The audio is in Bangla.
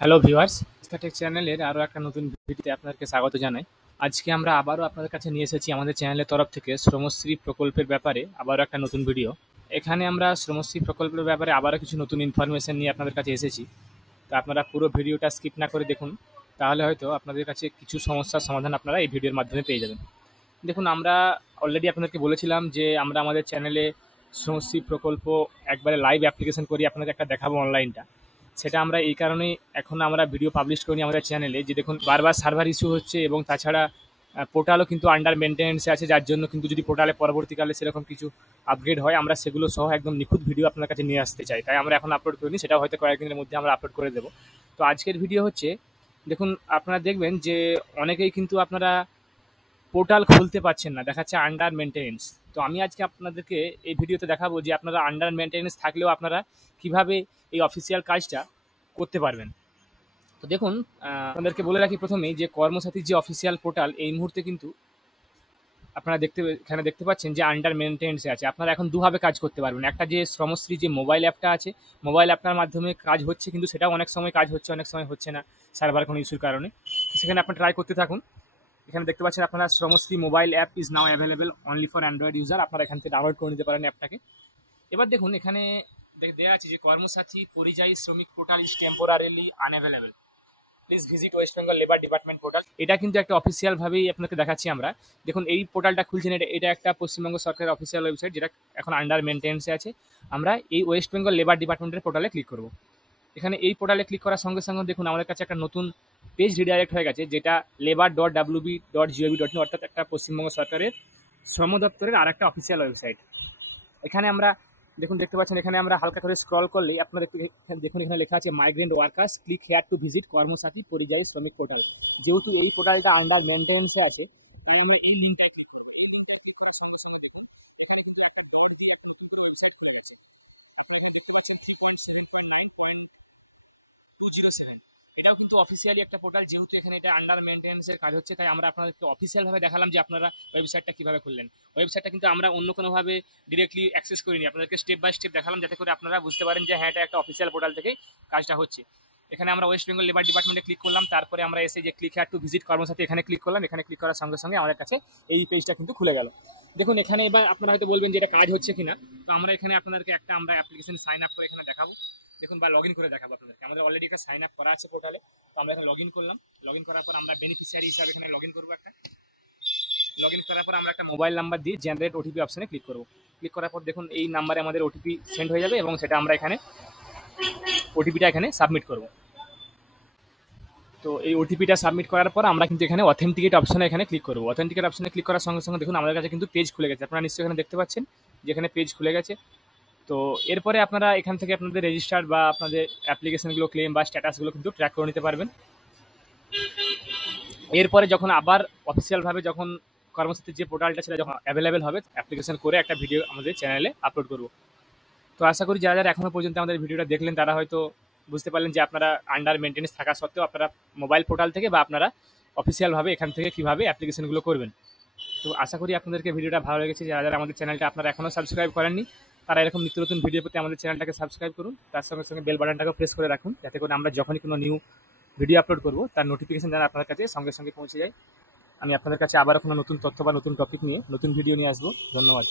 হ্যালো ভিউয়ার্স, টেক চ্যানেলের আরও একটা নতুন ভিডিওতে আপনাদেরকে স্বাগত জানাই। আজকে আমরা আবারও আপনাদের কাছে নিয়ে এসেছি আমাদের চ্যানেলের তরফ থেকে শ্রমশ্রী প্রকল্পের ব্যাপারে আবারও একটা নতুন ভিডিও। এখানে আমরা শ্রমশ্রী প্রকল্পের ব্যাপারে আবারও কিছু নতুন ইনফরমেশন নিয়ে আপনাদের কাছে এসেছি। তো আপনারা পুরো ভিডিওটা স্কিপ না করে দেখুন, তাহলে হয়তো আপনাদের কাছে কিছু সমস্যার সমাধান আপনারা এই ভিডিওর মাধ্যমে পেয়ে যাবেন। দেখুন, আমরা অলরেডি আপনাদেরকে বলেছিলাম যে আমরা আমাদের চ্যানেলে শ্রমশ্রী প্রকল্প একবারে লাইভ অ্যাপ্লিকেশন করি আপনাদের একটা দেখাবো অনলাইনটা। সেটা আমরা এই কারণেই এখন আমরা ভিডিও পাবলিশ করিনি আমাদের চ্যানেলে, যে দেখুন বারবার সার্ভার ইস্যু হচ্ছে এবং তাছাড়া পোর্টালও কিন্তু আন্ডার মেনটেন্যান্সে আছে, যার জন্য কিন্তু যদি পোর্টালে পরবর্তীকালে সেরকম কিছু আপগ্রেড হয় আমরা সেগুলো সহ একদম নিখুঁত ভিডিও আপনার কাছে নিয়ে আসতে চাই। তাই আমরা এখন আপলোড করিনি, সেটা হয়তো কয়েকদিনের মধ্যে আমরা আপলোড করে দেবো। তো আজকের ভিডিও হচ্ছে, দেখুন আপনারা দেখবেন যে অনেকেই কিন্তু আপনারা পোর্টাল খুলতে পারছেন না, দেখাচ্ছে আন্ডার মেনটেন্যান্স। তো আমি আজকে আপনাদেরকে এই ভিডিওতে দেখাবো যে আপনারা আন্ডার মেনটেন্যান্স থাকলেও আপনারা কিভাবে এই অফিসিয়াল কাজটা করতে পারবেন। তো দেখুন, আপনাদেরকে বলে রাখি প্রথমেই যে কর্মসাথীর যে অফিসিয়াল পোর্টাল এই মুহূর্তে কিন্তু আপনারা এখানে দেখতে পাচ্ছেন যে আন্ডার মেনটেন্যান্সে আছে। আপনারা এখন দুভাবে কাজ করতে পারবেন। একটা যে শ্রমশ্রী যে মোবাইল অ্যাপটা আছে, মোবাইল অ্যাপটার মাধ্যমে কাজ হচ্ছে, কিন্তু সেটাও অনেক সময় কাজ হচ্ছে, অনেক সময় হচ্ছে না সার্ভার কোনো ইস্যুর কারণে। সেখানে আপনারা ট্রাই করতে থাকুন। এখানে দেখতে পাচ্ছেন আপনারা Shramashree mobile app is now available only for Android user. আপনারা এখান থেকে ডাউনলোড করে নিতে পারেন অ্যাপটাকে। এবার দেখুন এখানে দেওয়া আছে যে কর্মসাথী পরিযায়ী শ্রমিক portal is temporarily unavailable, please visit West Bengal labour department portal. এটা কিন্তু একটা অফিসিয়ালভাবেই আপনাকে দেখাচ্ছি আমরা। দেখুন এই পোর্টালটা খুলছেন, এটা একটা পশ্চিমবঙ্গ সরকারের অফিসিয়াল ওয়েবসাইট, যেটা এখন আন্ডার মেনটেন্যান্সে আছে। আমরা এই ওয়েস্ট বেঙ্গল লেবার ডিপার্টমেন্টের পোর্টালে ক্লিক করব। এখানে এই পোর্টালে ক্লিক করার সঙ্গে সঙ্গে দেখুন আমাদের কাছে একটা নতুন পেজ রিডাইরেক্ট হয়ে গেছে, যেটা labor.wb.gov.in, অর্থাৎ একটা পশ্চিমবঙ্গ সরকারের শ্রম দপ্তরের আর একটা অফিসিয়াল ওয়েবসাইট। এখানে আমরা দেখতে পাচ্ছেন, এখানে আমরা হালকা করে স্ক্রল করলেই আপনারা দেখুন এখানে লেখা আছে migrant workers click here to visit Karmasathi পরিযায়ী শ্রমিক পোর্টাল। যেহেতু এই পোর্টালটা আন্ডার মেনটেন্যান্সে আছে, এটাও কিন্তু অফিসিয়ালি একটা পোর্টাল। যেহেতু এখানে এটা আন্ডার মেনটেন্যান্সের কাজ হচ্ছে, তাই আমরা আপনাদেরকে অফিসিয়ালভাবে দেখালাম যে আপনারা ওয়েবসাইটটা কীভাবে খুললেন। ওয়েবসাইটটা কিন্তু আমরা অন্য কোনোভাবে ডিরেক্টলি অ্যাক্সেস করিনি, আপনাদেরকে স্টেপ বাই স্টেপ দেখালাম, যাতে করে আপনারা বুঝতে পারেন যে হ্যাঁ এটা একটা অফিসিয়াল পোর্টাল থেকেই কাজটা হচ্ছে। এখানে আমরা ওয়েস্ট বেঙ্গল লেবার ডিপার্টমেন্টে ক্লিক করলাম, তারপরে আমরা এসে যে click here to visit Karmasathi এখানে ক্লিক করলাম। এখানে ক্লিক করার সঙ্গে সঙ্গে আমাদের কাছে এই পেজটা কিন্তু খুলে গেল। দেখুন এখানে এবার আপনারা হয়তো বলবেন যে এটা কাজ হচ্ছে কিনা। তো আমরা এখানে আপনাদেরকে একটা অ্যাপ্লিকেশন সাইন আপ করে এখানে দেখাবো, দেখুন, বা লগ ইন করে দেখাবো আপনাদেরকে। আমাদের অলরেডি একটা সাইন আপ করা আছে পোর্টালে, তো আমরা এখানে লগ ইন করলাম। লগ ইন করার পর আমরা বেনিফিশিয়ারি হিসাবে এখানে লগ ইন করবো একটা। লগ ইন করার পর আমরা একটা মোবাইল নাম্বার দিয়ে জেনারেট ওটিপি অপশানে ক্লিক করবো। ক্লিক করার পর দেখুন এই নাম্বারে আমাদের ওটিপি সেন্ড হয়ে যাবে এবং সেটা আমরা এখানে ওটিপিটা এখানে সাবমিট করব। তো এই ওটিপিটা সাবমিট করার পর আমরা কিন্তু এখানে অথেন্টিকেট অপশানে এখানে ক্লিক করবো। অথেন্টিকেট অপশানে ক্লিক করার সঙ্গে সঙ্গে দেখুন আমাদের কাছে কিন্তু পেজ খুলে গেছে। আপনারা নিশ্চয়ই এখানে দেখতে পাচ্ছেন যে এখানে পেজ খুলে গেছে। তো এরপরে আপনারা এখান থেকে আপনাদের রেজিস্টার বা আপনাদের অ্যাপ্লিকেশনগুলো ক্লেম বা স্ট্যাটাসগুলো কিন্তু ট্র্যাক করে নিতে পারবেন। এরপরে যখন আবার অফিসিয়ালভাবে যখন কর্মসাথীর যে পোর্টালটা ছিল যখন অ্যাভেলেবেল হবে, অ্যাপ্লিকেশন করে একটা ভিডিও আমাদের চ্যানেলে আপলোড করব। তো আশা করি যারা যারা এখনও পর্যন্ত আমাদের ভিডিওটা দেখলেন তারা হয়তো বুঝতে পারলেন যে আপনারা আন্ডার মেনটেন্যান্স থাকা সত্ত্বেও আপনারা মোবাইল পোর্টাল থেকে বা আপনারা অফিসিয়ালভাবে এখান থেকে কীভাবে অ্যাপ্লিকেশনগুলো করবেন। তো আশা করি আপনাদেরকে ভিডিওটা ভালো লেগেছে। যারা যারা আমাদের চ্যানেলটা আপনারা এখনও সাবস্ক্রাইব করেননি তারা এরকম নিত্য নতুন ভিডিও পেতে আমাদের চ্যানেলটাকে সাবস্ক্রাইব করুন। তার সঙ্গে সঙ্গে বেল বাটনটাকেও প্রেস করে রাখুন, যাতে করে আমরা যখনই কোনো নিউ ভিডিও আপলোড করবো তার নোটিফিকেশন যেন আপনাদের কাছে সঙ্গে সঙ্গে পৌঁছে যায়। আমি আপনাদের কাছে আবারও কোনো নতুন তথ্য বা নতুন টপিক নিয়ে নতুন ভিডিও নিয়ে আসবো। ধন্যবাদ।